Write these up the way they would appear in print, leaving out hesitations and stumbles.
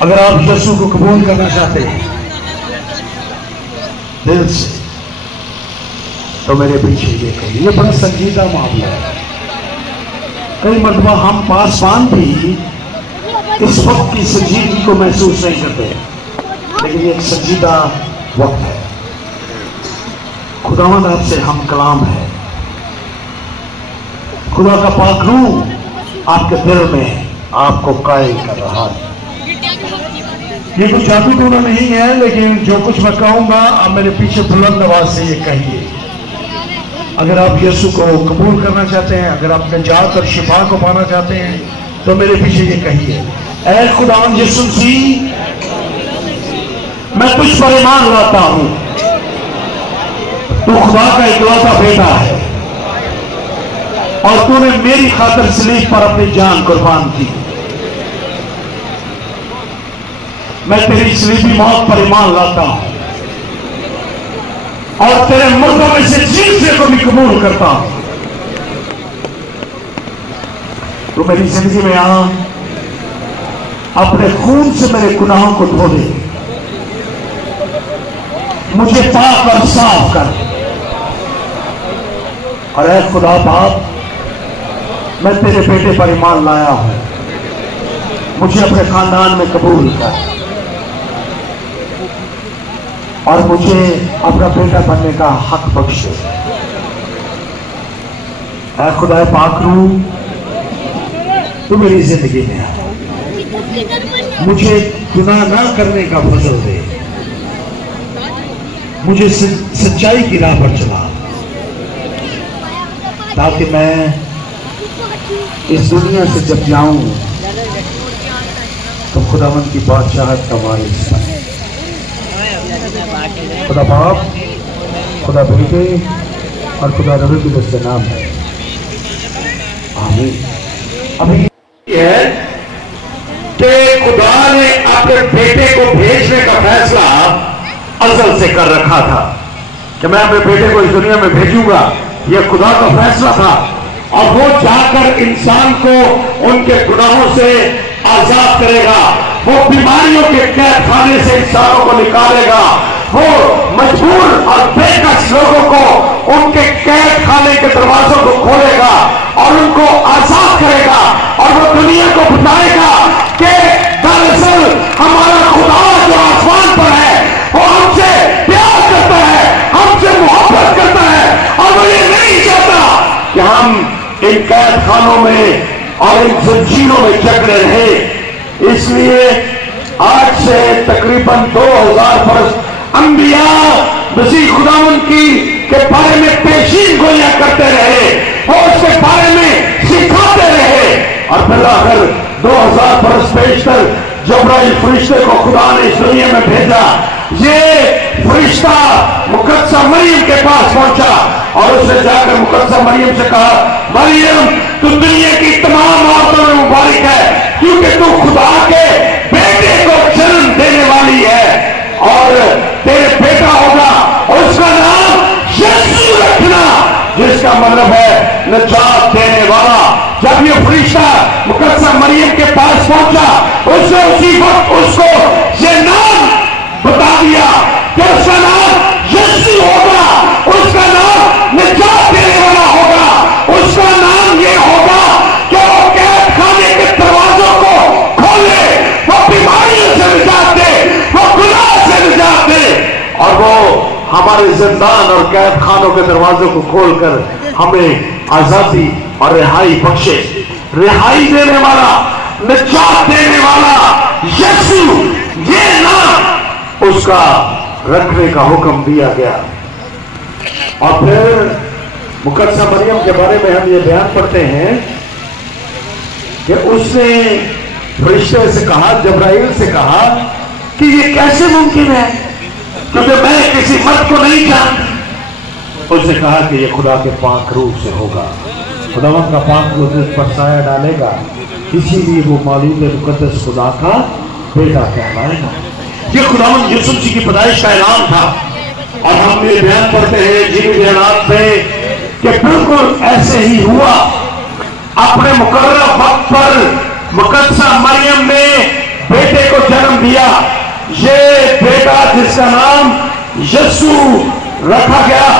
اگر آپ یسوع کو قبول کرنا چاہتے ہیں دل سے تو میرے پیچھے یہ کہیے. یہ بڑا سنجیدہ معاملہ ہے. کئی مرتبہ ہم پاسبان بھی اس وقت کی سنجیدگی کو محسوس نہیں کرتے، لیکن یہ ایک سنجیدہ وقت ہے. خداوند آپ سے ہم کلام ہے. خدا کا پاک روح آپ کے دل میں آپ کو قائل کر رہا ہے. یہ کچھ جادو ٹونا نہیں ہے، لیکن جو کچھ میں کہوں گا آپ میرے پیچھے بلند آواز سے یہ کہیے. اگر آپ یسوع کو قبول کرنا چاہتے ہیں، اگر آپ نجات اور شفا کو پانا چاہتے ہیں تو میرے پیچھے یہ کہیے. اے خداوند یسوع مسیح، میں تجھ پر ایمان لاتا ہوں. تو خدا کا اکلوتا بیٹا ہے اور تو نے میری خاطر صلیب پر اپنی جان قربان کی. میں تیری صلیبی موت پر ایمان لاتا ہوں اور تیرے مردوں میں سے جیسے کو بھی قبول کرتا ہوں. تو میری زندگی میں آ، اپنے خون سے میرے گناہوں کو دھو دے، مجھے پاک اور صاف کر. اور اے خدا باپ، میں تیرے بیٹے پر ایمان لایا ہوں، مجھے اپنے خاندان میں قبول کر اور مجھے اپنا بیٹا بننے کا حق بخش. اے خدا پاک روح، تو میری زندگی میں آ، مجھے گناہ نہ کرنے کا فضل دے، مجھے سچائی کی راہ پر چلا، تاکہ میں اس دنیا سے جب جاؤں تو خداوند کی بادشاہت کا وارث بنے. خدا باپ، خدا بیٹے اور خدا روح القدس کے نام ہے، آمین. ابھی یہ ہے کہ خدا نے اپنے بیٹے کو بھیجنے کا فیصلہ ازل سے کر رکھا تھا کہ میں اپنے بیٹے کو اس دنیا میں بھیجوں گا. یہ خدا کا فیصلہ تھا اور وہ جا کر انسان کو ان کے گناہوں سے آزاد کرے گا. وہ بیماریوں کے قید خانے سے انسانوں کو نکالے گا. وہ مجبور اور بے کس لوگوں کو ان کے قید خانے کے دروازوں کو کھولے گا اور ان کو آزاد کرے گا. اور وہ دنیا کو بتائے گا کہ دراصل ہمارا خدا جو آسمان پر ہے وہ ہم سے پیار کرتا ہے، ہم سے محبت کرتا ہے اور وہ یہ نہیں چاہتا کہ ہم ان قید خانوں میں اور ان زنجیروں میں جکڑے رہیں. اس لیے آج سے تقریباً 2000 برس انبیاء مسیح خداوند کی کے بارے میں پیشین گویاں کرتے رہے، وہ اس کے بارے میں سکھاتے رہے اور بالآخر 2000 برس پیشتر جبرائیل فرشتے کو خدا نے اس دنیا میں بھیجا. یہ فرشتہ مقدسہ مریم کے پاس پہنچا اور اس نے جا کر مقدسہ مریم سے کہا، مریم تو دنیا کی تمام عورتوں میں مبارک ہے کیونکہ تو خدا کے بیٹے کو جنم دینے والی ہے اور تیرے بیٹا ہوگا، اس کا نام یسوع رکھنا، جس کا مطلب ہے نجات دینے والا. جب یہ فرشتہ مقدسہ مریم کے پاس پہنچا، اس نے اسی وقت اس کو یہ نام بتا دیا کہ اس کا نام یسوع ہوگا، اس کا نام نجات دینے والا ہوگا، اس کا نام یہ ہوگا کہ وہ قید خانے کے دروازوں کو کھولے، وہ بیماریوں سے نجات دے، وہ گناہ سے نجات دے اور وہ ہمارے زندان اور قید خانوں کے دروازوں کو کھول کر ہمیں آزادی اور رہائی بخشے. رہائی دینے والا، نجات دینے والا یسوع، یہ نام اس کا رکھنے کا حکم دیا گیا. اور پھر مقدسہ مریم کے بارے میں ہم یہ بیان پڑھتے ہیں کہ اس نے فرشتے سے کہا، جبرائیل سے کہا کہ یہ کیسے ممکن ہے کیونکہ میں کسی مرد کو نہیں جانتی. اس نے کہا کہ یہ خدا کے پاک روح سے ہوگا، خداوند کا پاک روح اس پر سایہ ڈالے گا، اسی لیے وہ مولود مقدس خدا کا بیٹا کہلائے گا. یہ خداوند یسوع مسیح کی پیدائش کا اعلان تھا اور ہم یہ بیان پڑھتے ہیں جن بیانات میں کہ بالکل ایسے ہی ہوا. اپنے مقررہ وقت پر مقدسہ مریم نے बेटे को जन्म दिया। ये बेटा जिसका नाम यीशु रखा गया,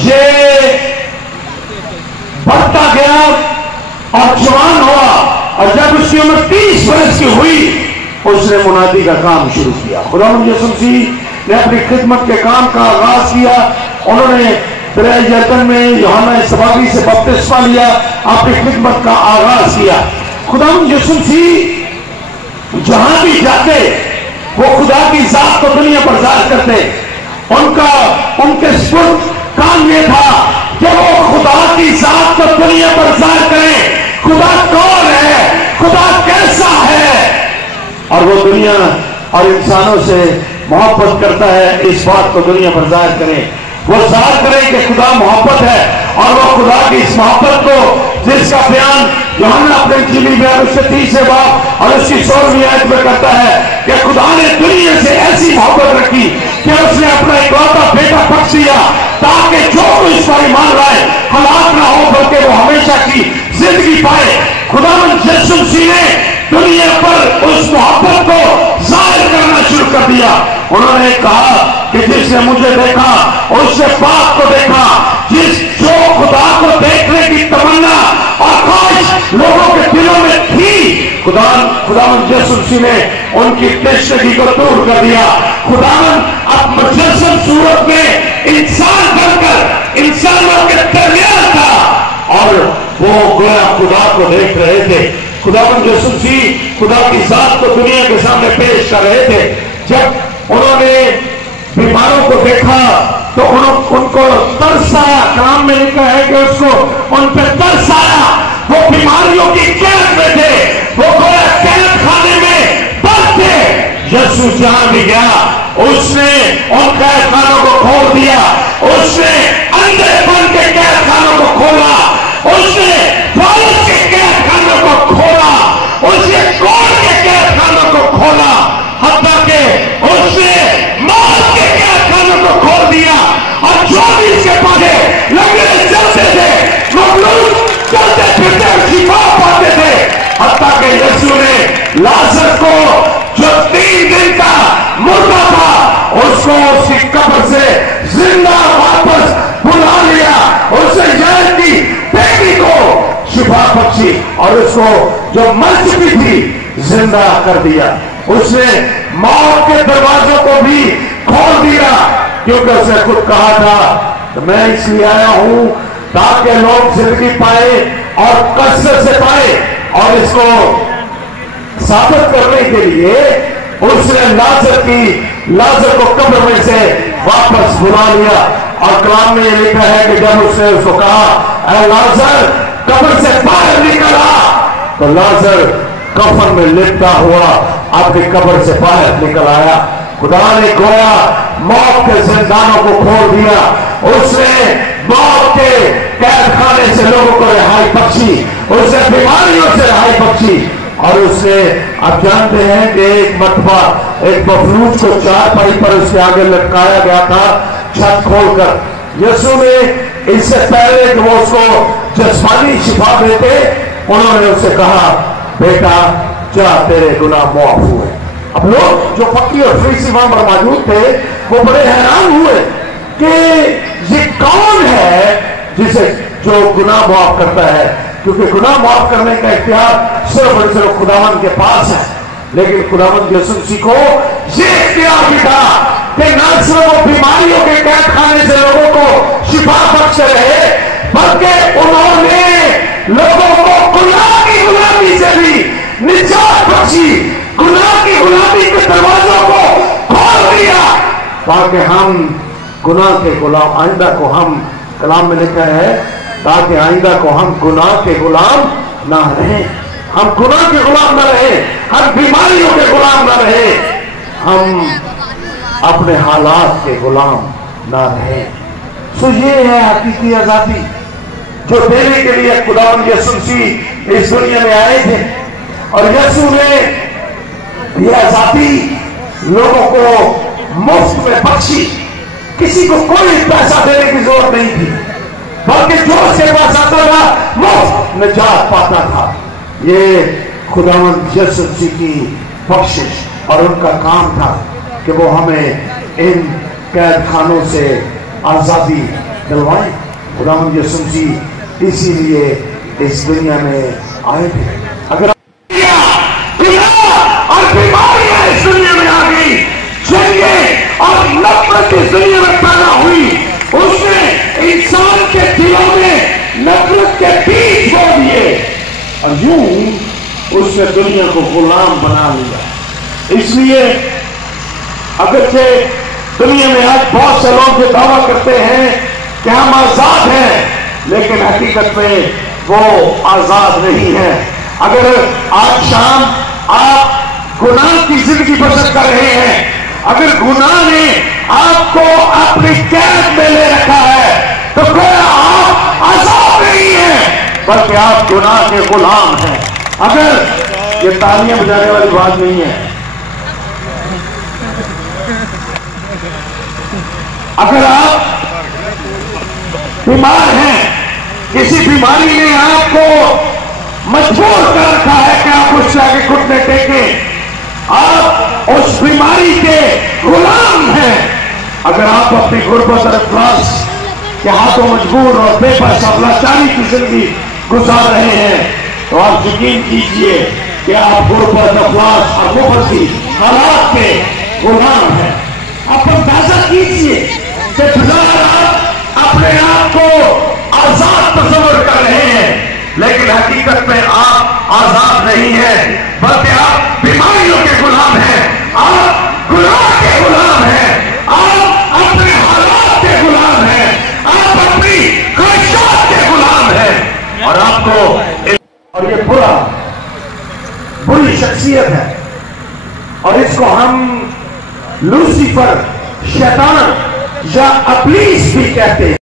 ये बढ़ता गया और जवान हुआ, और जब उसकी उम्र 30 वर्ष की हुई उसने मुनादी का काम शुरू किया। खुदावंद यीशु मसीह ने अपनी खिदमत के काम का आगाज किया। उन्होंने दरिया यरदन में यूहन्ना इसबागी से बपतिस्मा लिया, अपनी खिदमत का आगाज किया। खुदावंद यीशु मसीह जहां भी जाते वो खुदा की जात को दुनिया पर जाहिर करते। उनके स्पुर्द काम ये था कि वो खुदा की जात को दुनिया पर जाहिर करें। खुदा कौन है, खुदा कैसा है, और वो दुनिया और इंसानों से मोहब्बत करता है, इस बात को दुनिया पर जाहिर करें। वो जाहिर करें कि खुदा मोहब्बत है, और वो खुदा की इस मोहब्बत को जिसका बयान यूहन्ना अपने इंजीली में उसके 30 बाब और उसकी 16वीं आयत में करता है कि खुदा ने दुनिया से ऐसी मोहब्बत रखी कि उसने अपना इकलौता बेटा बख्श दिया, ताकि जो कोई इस पर ईमान लाए हलाक ना हो, बल्कि वो हमेशा की जिंदगी पाए। खुदावंद यीशु मसीह ने दुनिया पर उस मोहब्बत को जाहिर करना शुरू कर दिया। उन्होंने कहा कि जिसने मुझे देखा उसने बाप को देखा। जो खुदा को देखने की तमन्ना और ख्वाहिश लोगों के दिलों में थी, खुदावंद यीशु मसीह ने उनकी तशनगी को दूर कर दिया। खुदावंद अब मुजस्सम सूरत में इंसान बनकर इंसानों के दरमियान था, और वो गोया खुदा को देख रहे थे। खुदावंद यीशु मसीह खुदा की जात को दुनिया के सामने पेश कर रहे थे। जब उन्होंने बीमारों को देखा तो उनको तरस आया। कलाम में लिखा है कि उसको उन पर तरस आया। वो बीमारियों की कैद में थे, वो गोया कैद खाने में बंद थे। यीशु जहां भी गया उसने उन कैद खानों को खोल दिया। उसने अंधे बन के कैद खानों को खोला, उसने पौलुस के कैद खानों को खोला, उसने कोढ़ के कैद खानों को खोला, हत्ता के उसने मौत के कैद खानों को खोल दिया। और जो भी इसके पीछे लंगड़े चलते थे, मखलूक चलते फिरते शिफा पाते थे, हत्ता के यीशु ने लाजर को जो 3 दिन का मुर्दा था उसको उसकी कब्र से जिंदा वापस बुला लिया। उसने याद की बेटी को शिफा बख्शी और उसको जो मर चुकी थी जिंदा कर दिया। उसने मौत के दरवाजों को भी खोल दिया, क्योंकि उसने खुद कहा था कि मैं इसलिए आया हूं ताकि लोग जिंदगी पाए और कसरत से पाए। और इसको साबित करने के लिए उसने लाजर को कब्र में से वापस बुला लिया। और कलाम में लिखा है कि जब उसने उसको कहा ऐ लाजर कब्र से बाहर निकल आ, तो लाजर कफन में लिपटा हुआ अपनी कब्र से बाहर निकल आया। खुदा ने गोया मौत के जिंदानों को खोल दिया। उसने मौत के कैद खाने से लोगों को रिहाई बख्शी, उसने बीमारियों से रिहाई बख्शी। और उसने आप जानते हैं कि एक मरतबा एक मफलूज को चारपाई पर उसके आगे लटकाया गया था छत खोलकर। यीशु ने इससे पहले कि वो उसको जिस्मानी शिफा देते, उन्होंने उससे कहा बेटा जा तेरे गुनाह माफ हुए। अब लोग जो फकीर और फरीसी वहां पर मौजूद थे वो बड़े हैरान हुए कि ये कौन है जिसे जो गुनाह माफ करता है, क्योंकि गुनाह माफ करने का इख्तियार सिर्फ और सिर्फ खुदावंद के पास है। लेकिन खुदावंद यीशु मसीह को ये इख्तियार भी था कि न सिर्फ वो बीमारियों के कैद खाने से लोगों को शिफा बख्श रहे, बल्कि उन्होंने लोगों को गुनाह की गुलामी से भी निजात बख्शी, गुनाह की गुलामी के दरवाजों को खोल दिया, ताकि हम गुनाह के गुलाम आइंदा को हम कलाम में लिखा है ताकि आइंदा को हम गुनाह के गुलाम ना रहे, हम गुनाह के गुलाम ना रहे, हम बीमारियों के गुलाम ना रहे, हम अपने हालात के गुलाम ना रहे। तो ये है हकीकी आजादी जो देने के लिए खुदावंद यीशु मसीह इस दुनिया में आए थे। और यीशु ने यह आजादी लोगों को मुफ्त में बख्शी। किसी को कोई पैसा देने की जरूरत नहीं थी, बल्कि जो उसके पास आता था मुफ्त निजात पाता था। ये खुदावंद यीशु मसीह की बख्शिश, और उनका काम था कि वो हमें इन कैद खानों से आजादी दिलवाए। खुदावंद यीशु मसीह इसीलिए इस दुनिया में आए थे। अगर और बीमारियां इस दुनिया में आ गई, जंगें और नफरत इस दुनिया में पैदा हुई, उसने इंसान के दिलों में नफरत के बीज बो दिए और यूं उसने दुनिया को गुलाम बना लिया। इसलिए अगरचे दुनिया में आज बहुत से लोग ये दावा करते हैं कि हम आजाद हैं, लेकिन हकीकत में वो आजाद नहीं है। अगर आज शाम आप गुनाह की जिंदगी बसर कर रहे हैं, अगर गुनाह ने आपको अपनी कैद में ले रखा है, तो फिर आप आजाद नहीं हैं, बल्कि आप गुनाह के गुलाम हैं। अगर ये तालियां बजाने वाली बात नहीं है, अगर आप बीमार हैं, किसी बीमारी ने आपको मजबूर कर रखा है कि आप उससे आगे घुटने टेकें, आप उस बीमारी के गुलाम हैं। अगर आप अपनी गुर्बत और अफलास के हाथों मजबूर और बेबस और लाचारी की जिंदगी गुजार रहे हैं, तो आप यकीन कीजिए कि आप गुर्बत, अफलास और मुफसी हालात के गुलाम हैं। आप अंदाजा कीजिए कि आप अपने आप को आजाद तस्वर कर रहे हैं, लेकिन हकीकत में आप आजाद नहीं हैं, बल्कि आप बीमारियों के गुलाम हैं, आप गुनाह के गुलाम हैं, आप अपने हालात के गुलाम हैं, आप अपनी ख्वाहिशात के गुलाम हैं। और आपको और ये बुरी शख्सियत है, और इसको हम लूसीफर, शैतान या इब्लीस भी कहते हैं।